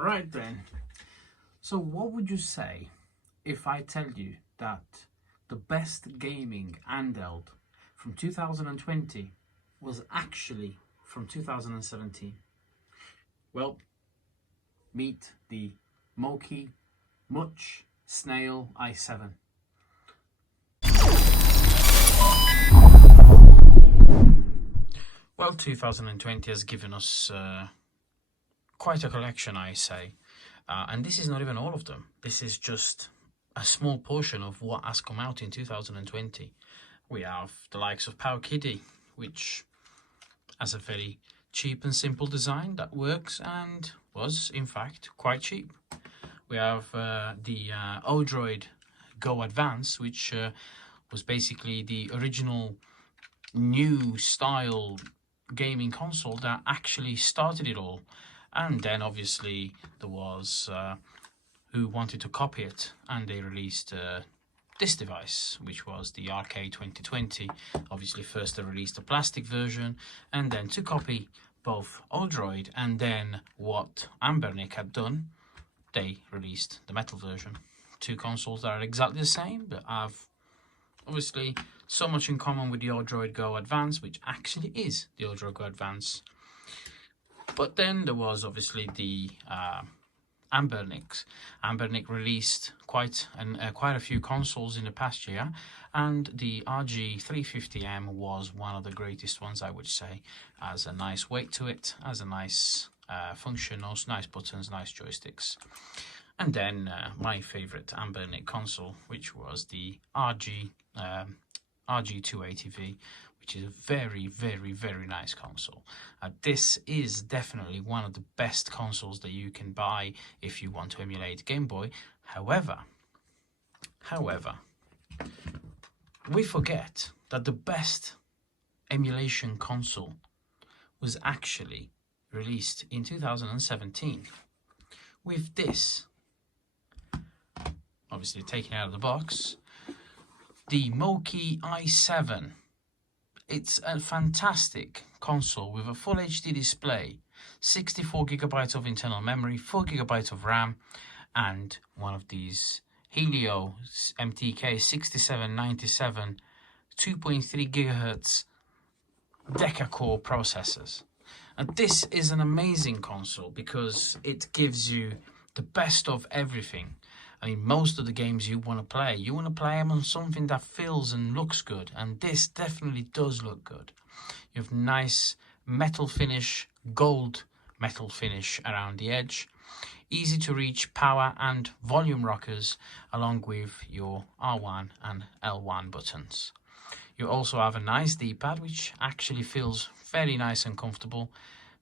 Right then. So what would you say if I tell you that the best gaming handheld from 2020 was actually from 2017? Well, meet the Moqi Snail i7. Well, 2020 has given us quite a collection, I say. And this is not even all of them. This is just a small portion of what has come out in 2020. We have the likes of Power Kitty, which has a very cheap and simple design that works and was, in fact, quite cheap. We have the Odroid Go Advance, which was basically the original new style gaming console that actually started it all. And then obviously there was who wanted to copy it, and they released this device, which was the Arcade 2020. Obviously first they released the plastic version, and then to copy both Odroid and then what Ambernic had done, they released the metal version. Two consoles that are exactly the same but have obviously so much in common with the Odroid Go Advance, which actually is the Odroid Go Advance. But then there was obviously the Ambernic. Ambernic released quite a few consoles in the past year, and the RG350M was one of the greatest ones, I would say. Has a nice weight to it, has a nice function, nice buttons, nice joysticks. And then my favorite Ambernic console, which was the RG280V, which is a very, very, very nice console. This is definitely one of the best consoles that you can buy if you want to emulate Game Boy. However, we forget that the best emulation console was actually released in 2017 with this, obviously taken out of the box, the Moqi i7. It's a fantastic console with a full HD display, 64GB of internal memory, 4GB of RAM, and one of these Helio MTK 6797 2.3 GHz deca-core processors. And this is an amazing console because it gives you the best of everything. I mean, most of the games you want to play them on something that feels and looks good, and this definitely does look good. You have nice metal finish, gold metal finish around the edge, easy to reach power and volume rockers, along with your R1 and L1 buttons. You also have a nice D-pad, which actually feels very nice and comfortable,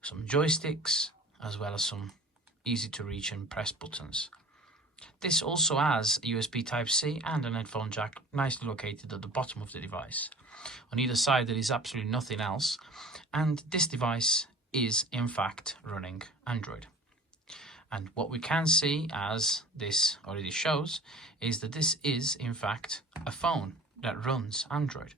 some joysticks, as well as some easy to reach and press buttons. This also has a USB Type-C and an headphone jack nicely located at the bottom of the device. On either side there is absolutely nothing else, and this device is in fact running Android. And what we can see, as this already shows, is that this is in fact a phone that runs Android.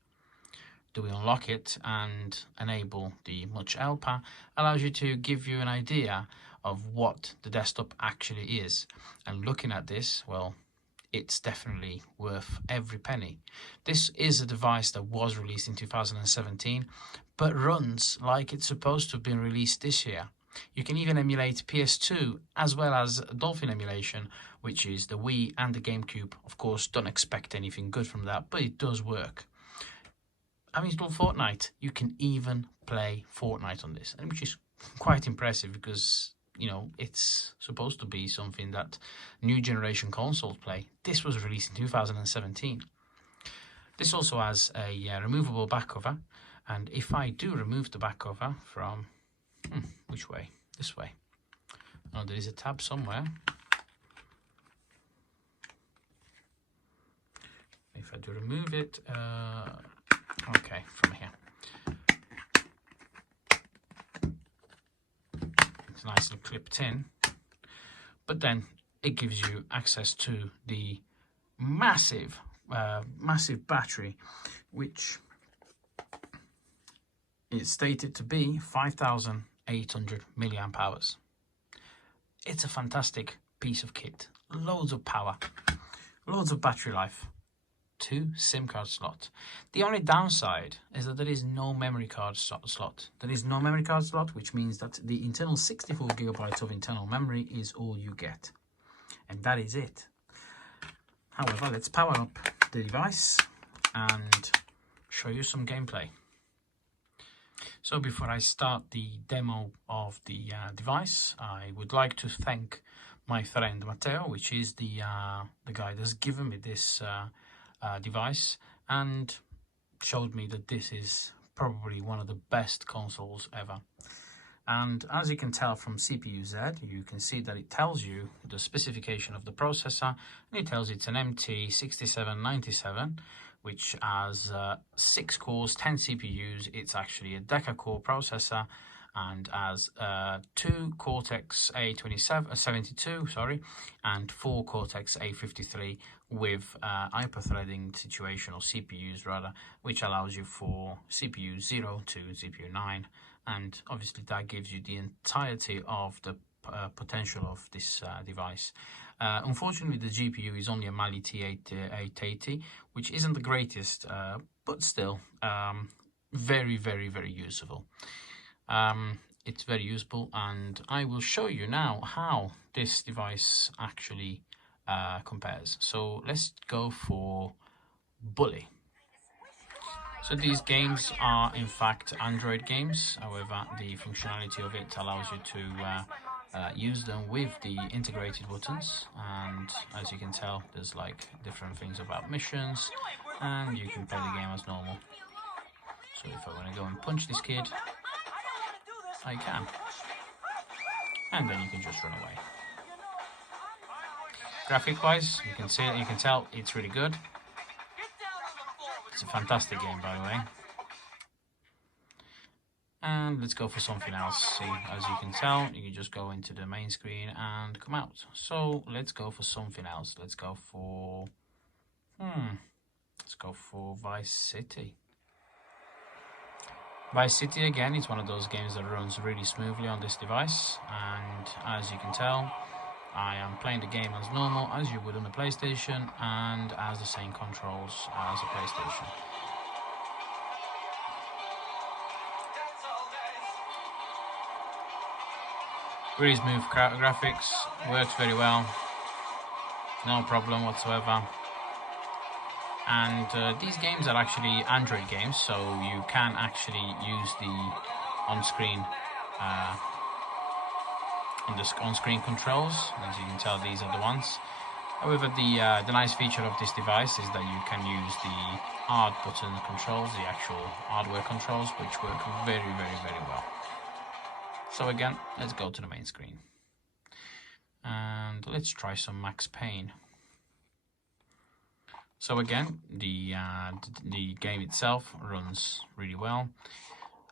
Do we unlock it and enable the Much LPA, allows you to give you an idea of what the desktop actually is. And looking at this, well, it's definitely worth every penny. This is a device that was released in 2017, but runs like it's supposed to have been released this year. You can even emulate PS2 as well as Dolphin emulation, which is the Wii and the GameCube. Of course, don't expect anything good from that, but it does work. I've installed Fortnite. You can even play Fortnite on this, which is quite impressive because, you know, it's supposed to be something that new generation consoles play. This was released in 2017. This also has a removable back cover, and if I do remove the back cover from, which way? This way. Oh, there is a tab somewhere. If I do remove it, okay, from here. It's nicely clipped in, but then it gives you access to the massive battery, which is stated to be 5,800 milliamp hours. it's a fantastic piece of kit. Loads of power, loads of battery life, 2 SIM card slot. The only downside is that there is no memory card slot. There is no memory card slot, which means that the internal 64 gigabytes of internal memory is all you get. And that is it. However, let's power up the device and show you some gameplay. So before I start the demo of the device, I would like to thank my friend Matteo, which is the guy that's given me this device and showed me that this is probably one of the best consoles ever. And as you can tell from CPU-Z, you can see that it tells you the specification of the processor, and it tells you it's an MT6797, which has 6 cores, 10 CPUs. It's actually a deca-core processor, and has 2 Cortex A72, and 4 Cortex A53 with hyper-threading situation, or CPUs rather, which allows you for CPU 0 to CPU 9. And obviously that gives you the entirety of the potential of this device. Unfortunately, the GPU is only a Mali T880, which isn't the greatest, but still very, very, very usable. It's very useful, and I will show you now how this device actually compares. So let's go for Bully. So these games are in fact Android games, however the functionality of it allows you to use them with the integrated buttons, and as you can tell there's like different things about missions, and you can play the game as normal. So if I want to go and punch this kid, I can, and then you can just run away. Graphic wise, you can tell it's really good. It's a fantastic game, by the way. And let's go for something else. See, as you can tell, you can just go into the main screen and come out. So let's go for something else. Let's go for Vice City. Vice City again is one of those games that runs really smoothly on this device, and as you can tell, I am playing the game as normal as you would on the PlayStation, and has the same controls as a PlayStation. Really smooth graphics, works very well, no problem whatsoever. And these games are actually Android games, so you can actually use the on-screen on-screen controls. As you can tell, these are the ones. However, the nice feature of this device is that you can use the hard button controls, the actual hardware controls, which work very, very, very well. So again, let's go to the main screen. And let's try some Max Payne. So again, the game itself runs really well.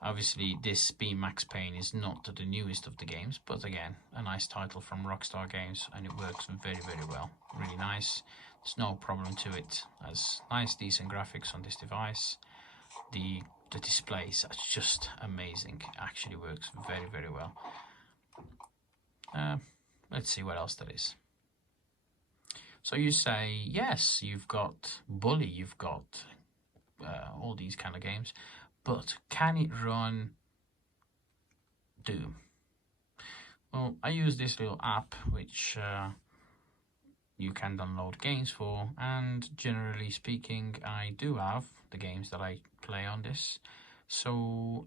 Obviously, this Beam Max Payne is not the newest of the games, but again, a nice title from Rockstar Games, and it works very, very well. Really nice. There's no problem to it. Has nice, decent graphics on this device. The displays are just amazing. It actually works very, very well. Let's see what else there is. So you say, yes, you've got Bully, you've got all these kind of games, but can it run Doom? Well, I use this little app which you can download games for, and generally speaking, I do have the games that I play on this. So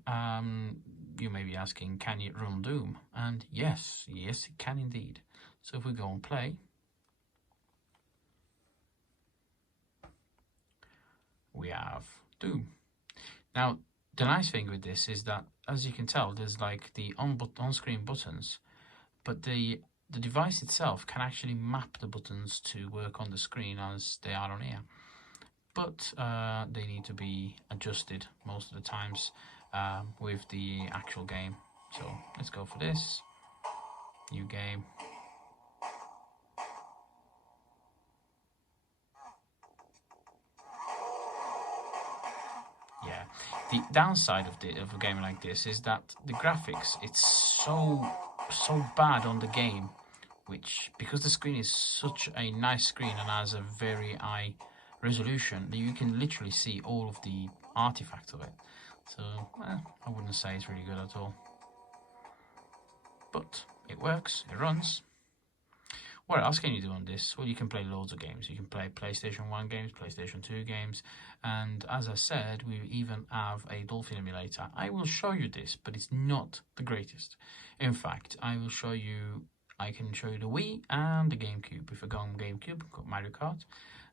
you may be asking, can it run Doom? And yes, it can indeed. So if we go and play, we have Doom. Now, the nice thing with this is that, as you can tell, there's like the on-screen buttons, but the device itself can actually map the buttons to work on the screen as they are on here. But they need to be adjusted most of the times with the actual game. So let's go for this. New game. Yeah, the downside of a game like this is that the graphics, it's so bad on the game which, because the screen is such a nice screen and has a very high resolution, you can literally see all of the artifacts of it. So I wouldn't say it's really good at all, but it works, it runs. What else can you do on this? Well, you can play loads of games. You can play PlayStation 1 games, PlayStation 2 games, and as I said, we even have a Dolphin emulator. I will show you this, but it's not the greatest. In fact, I can show you the Wii and the GameCube. If I go on GameCube, I've got Mario Kart,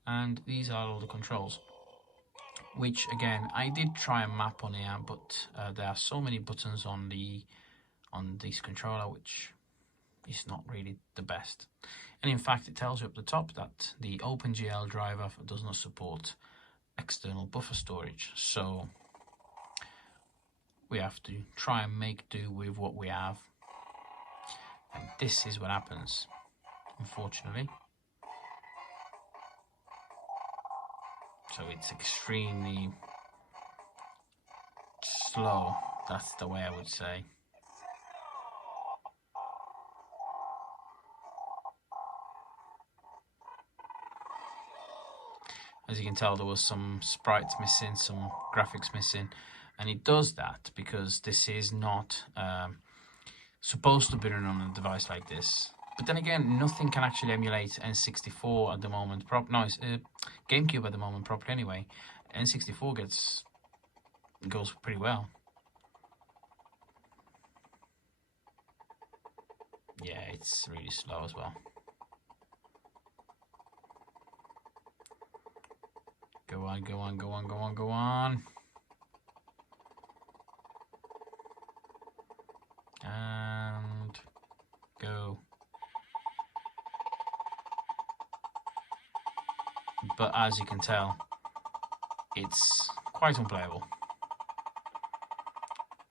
and these are all the controls. Which, again, I did try a map on here, but there are so many buttons on this controller, which is not really the best. And in fact, it tells you up the top that the OpenGL driver does not support external buffer storage. So we have to try and make do with what we have. And this is what happens, unfortunately. So it's extremely slow. That's the way I would say. As you can tell, there was some sprites missing, some graphics missing, and it does that because this is not supposed to be run on a device like this. But then again, nothing can actually emulate N64 at the moment. GameCube at the moment properly anyway. N64 goes pretty well. Yeah, it's really slow as well. Go on, go on, go on, go on, go on. And go. But as you can tell, it's quite unplayable.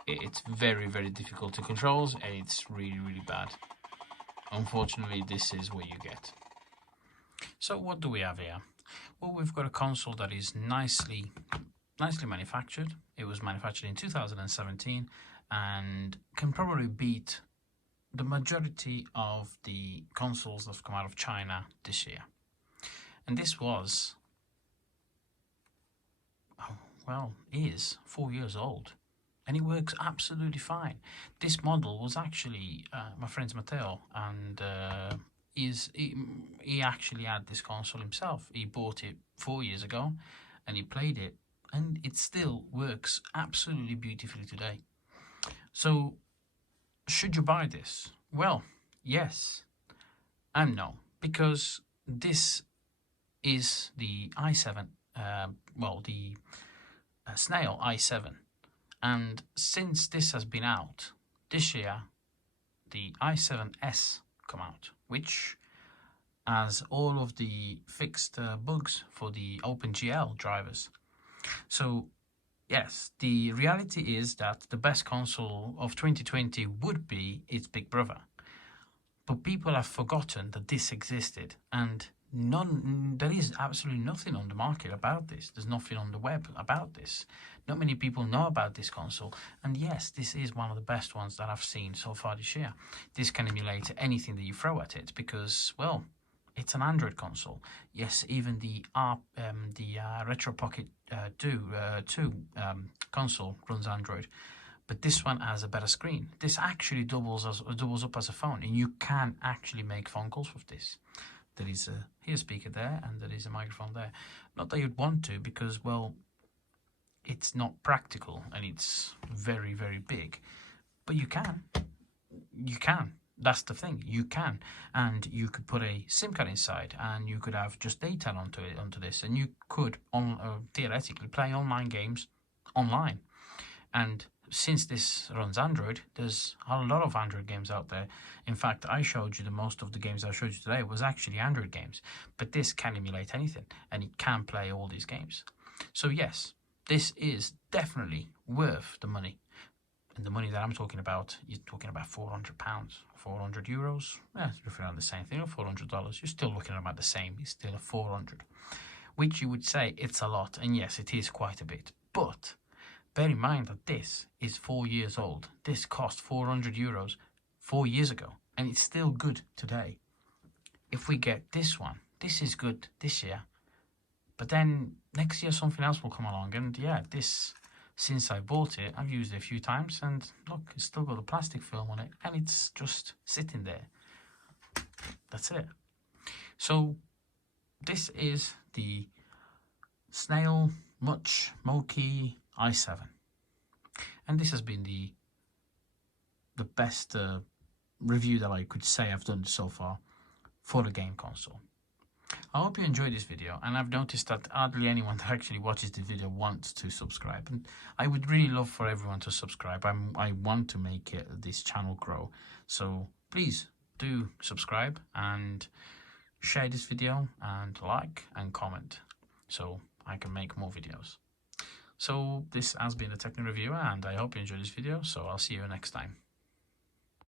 It's very, very difficult to control, and it's really, really bad. Unfortunately, this is what you get. So what do we have here? Well, we've got a console that is nicely manufactured. It was manufactured in 2017 and can probably beat the majority of the consoles that have come out of China this year. And this was, is 4 years old. And it works absolutely fine. This model was actually my friend's Matteo, and he actually had this console himself. He bought it 4 years ago, and he played it, and it still works absolutely beautifully today. So, should you buy this? Well, yes and no, because this is the i7, the Snail i7. And since this has been out, this year, the i7S come out, which has all of the fixed bugs for the OpenGL drivers. So, yes, the reality is that the best console of 2020 would be its big brother. But people have forgotten that this existed, and there is absolutely nothing on the market about this. There's nothing on the web about this. Not many people know about this console, and yes, this is one of the best ones that I've seen so far this year. This can emulate anything that you throw at it because, well, it's an Android console. Yes, even the Retro Pocket 2 console runs Android, but this one has a better screen. This actually doubles up as a phone, and you can actually make phone calls with this. There is a speaker there, and there is a microphone there. Not that you'd want to, because, well, it's not practical, and it's very, very big. But you can. You can. That's the thing. You can. And you could put a SIM card inside, and you could have just data onto this, and you could, theoretically, play online games online. And since this runs Android, there's a lot of Android games out there. In fact, I showed you the most of the games I showed you today was actually Android games. But this can emulate anything, and it can play all these games. So yes, this is definitely worth the money. And the money that I'm talking about, you're talking about £400, €400. Yeah, it's roughly around the same thing, or $400. You're still looking at about the same. It's still a 400, which you would say it's a lot. And yes, it is quite a bit. But bear in mind that this is 4 years old. This cost €400 4 years ago, and it's still good today. if we get this one, this is good this year, but then next year something else will come along, and yeah, this, since I bought it, I've used it a few times, and look, it's still got a plastic film on it, and it's just sitting there. That's it. So this is the Snail Moqi i7, and this has been the best review that I could say I've done so far for the game console. I hope you enjoyed this video, and I've noticed that hardly anyone that actually watches the video wants to subscribe, and I would really love for everyone to subscribe. I want to make this channel grow, so please do subscribe and share this video and like and comment so I can make more videos. So this has been the Techno Reviewer, and I hope you enjoyed this video, so I'll see you next time.